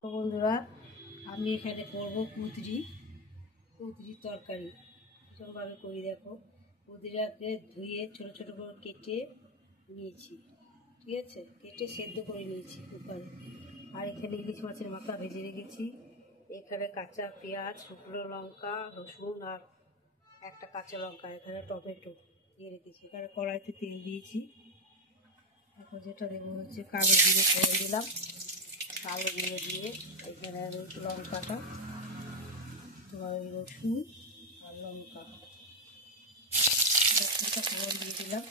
তো বন্ধুরা, আমি এখানে করব কুঁদরির তরকারি। এরকমভাবে করি দেখো। কুঁদরিটাকে ধুয়ে ছোটো ছোটো করে কেটে নিয়েছি, ঠিক আছে, কেটে সেদ্ধ করে নিয়েছি কুকারে। আর এখানে ইলিশ মাছের মাথা ভেজে রেখেছি। এখানে কাঁচা পেঁয়াজ, শুকনো লঙ্কা, রসুন আর একটা কাঁচা লঙ্কা, এখানে টমেটো দিয়ে রেখেছি। এখানে কড়াইতে তেল দিয়েছি। এখন যেটা দেবো হচ্ছে কালো জিরে ফোড়ন দিলাম। কালো জিরে দিয়ে এখানে লঙ্কাটা, রসুন আর রসুনটা ফোড়ন দিয়ে দিলাম।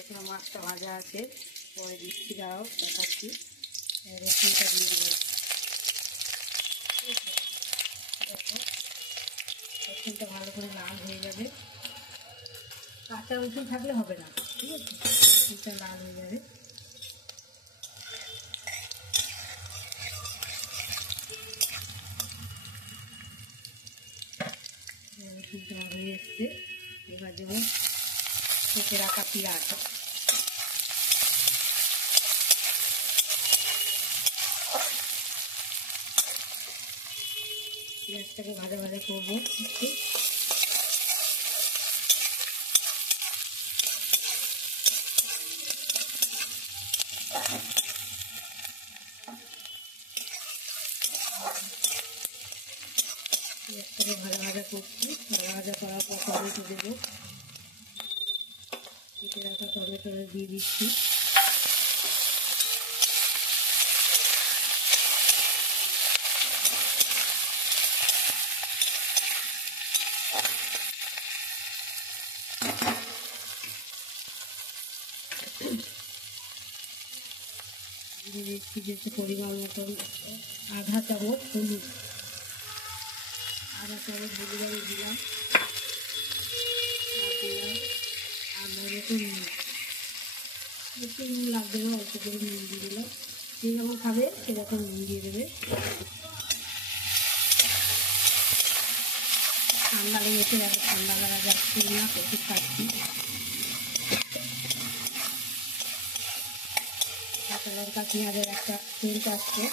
এখানে মাছটা ভাজা আছে, পরে দিচ্ছি, দাও দেখাচ্ছি। রসুনটা দিয়ে দিলাম। দেখো রসুনটা ভালো করে লাল হয়ে যাবে। কাঁচা রসুন থাকলে হবে না, ঠিক আছে, রসুনটা লাল হয়ে যাবে। রসুনটা হয়ে এসছে। এবার দেবো কেটে রাখা পেঁয়াজ। পেঁয়াজটাকে ভাজা ভাজা করবো একটু। পেঁয়াজটাকে ভাজা ভাজা করছি। ভাজা ভাজা করার পর টমেটো দেবো। কেটে রাখা টমেটো দিয়ে দিচ্ছি। দিয়ে দিচ্ছি যে পরিমাণ মতন আধা চামচ হলুদ, দিলাম। আর মতো নুন, বেশি নুন লাগবে না, অল্প করে নুন দিয়ে দিলাম। যে যেমন খাবে সেরকম নুন দিয়ে দেবে। ঠান্ডা লেগেছে, এখন ঠান্ডা লাগা যাচ্ছে না, ওষুধ খাচ্ছি। কাঁচা লঙ্কা পেঁয়াজের একটা সেন্ট আসছে।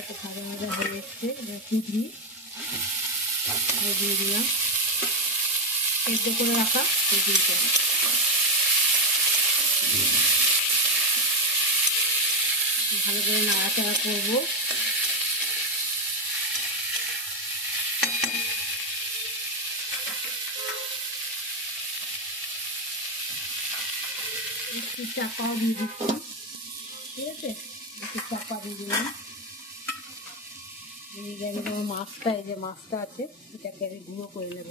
একটু ভাজা ভাজা হয়ে এসছে। এবার কুঁদরি দিয়ে দিলাম, সেদ্ধ করে রাখা কুঁদরিটা। ভালো করে নাড়াচাড়া করবো। একটু চাপাও দিয়ে দিচ্ছি, ঠিক আছে, একটু চাপা দিয়ে দিলাম। মাছটা, এই যে মাছটা আছে, এটাকে আমি গুঁড়ো করে নেব।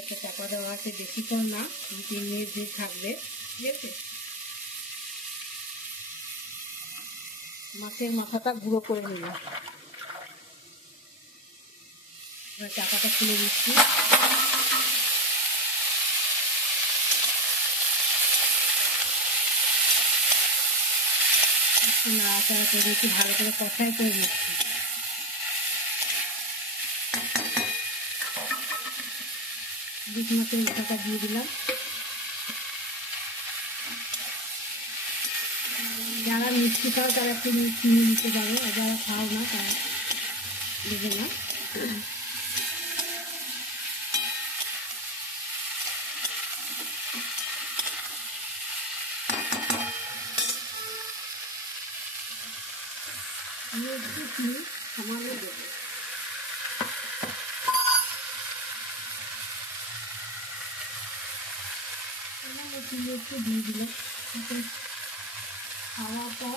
একটা চাপা দেওয়া আছে, বেশিক্ষণ না, 2-3 মিনিট দিয়ে থাকবে, ঠিক আছে। মাছের মাথাটা গুঁড়ো করে নিলাম। এবার চাপাটা খুলে দিচ্ছি। একটু নাড়াচাড়া করে একটু ভালো করে কষাই করে নিচ্ছি। ইলিশ মাছের মাথাটা দিয়ে দিলাম। যারা মিষ্টি খাও তারা একটু চিনি দিতে পারো, আর যারা খাও না তারা দেবে না। আমি একটু চিনি সামান্য দেবো। চিনি একটু দিয়ে দিলাম। খাওয়াটা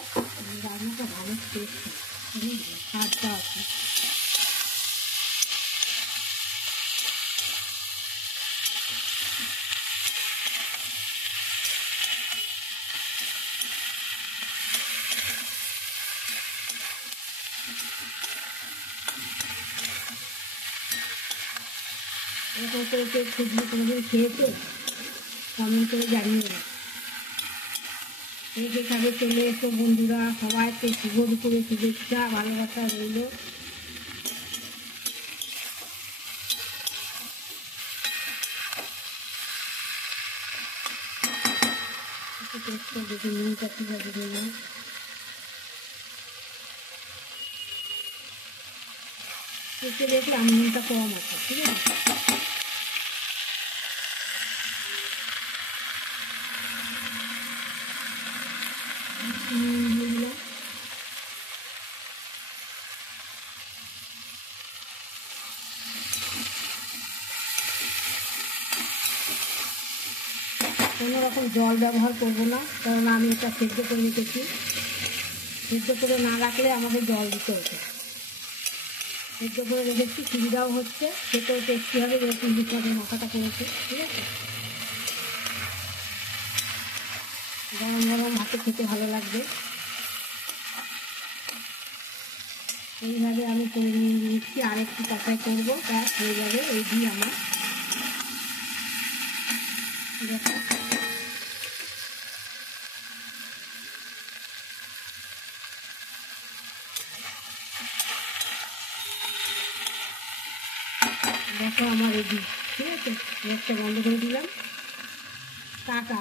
রান্নাটা ভালো টেস্ট হয়, স্বাদটা আছে। এরকম করে কেউ খুঁজলে কোনোদিন খেয়েছো? কমেন্ট করে জানিয়ে না। রেখে খাবে চলে এসো বন্ধুরা, সবাইকে শুভ দুপুরে শুভেচ্ছা, ভালোবাসা রইল। টেস্ট করে দেখি নুনটা কীভাবে দিলাম। এতে দেখলাম নুনটা কম আছে, ঠিক আছে। নুন দিয়ে দিলাম। কোনো রকম জল ব্যবহার করবো না, কারণ আমি এটা সেদ্ধ করে রেখেছি। সেদ্ধ করে না রাখলে আমাদের জল দিতে হতো। সেদ্ধ করে রেখেছি, সুবিধাও হচ্ছে, খেতেও টেস্টি হবে, যেরকম বিছাদের মাথাটা করেছে, ঠিক আছে। গরম গরম ভাতে খেতে ভালো লাগবে। এইভাবে আমি করে নিয়ে নিচ্ছি, আর একটু কষাই করবো, ব্যাস হয়ে যাবে। এই দিয়ে আমার দেখো দেখো আমার রেডি, ঠিক আছে। গ্যাসটা বন্ধ করে দিলাম। টাটা।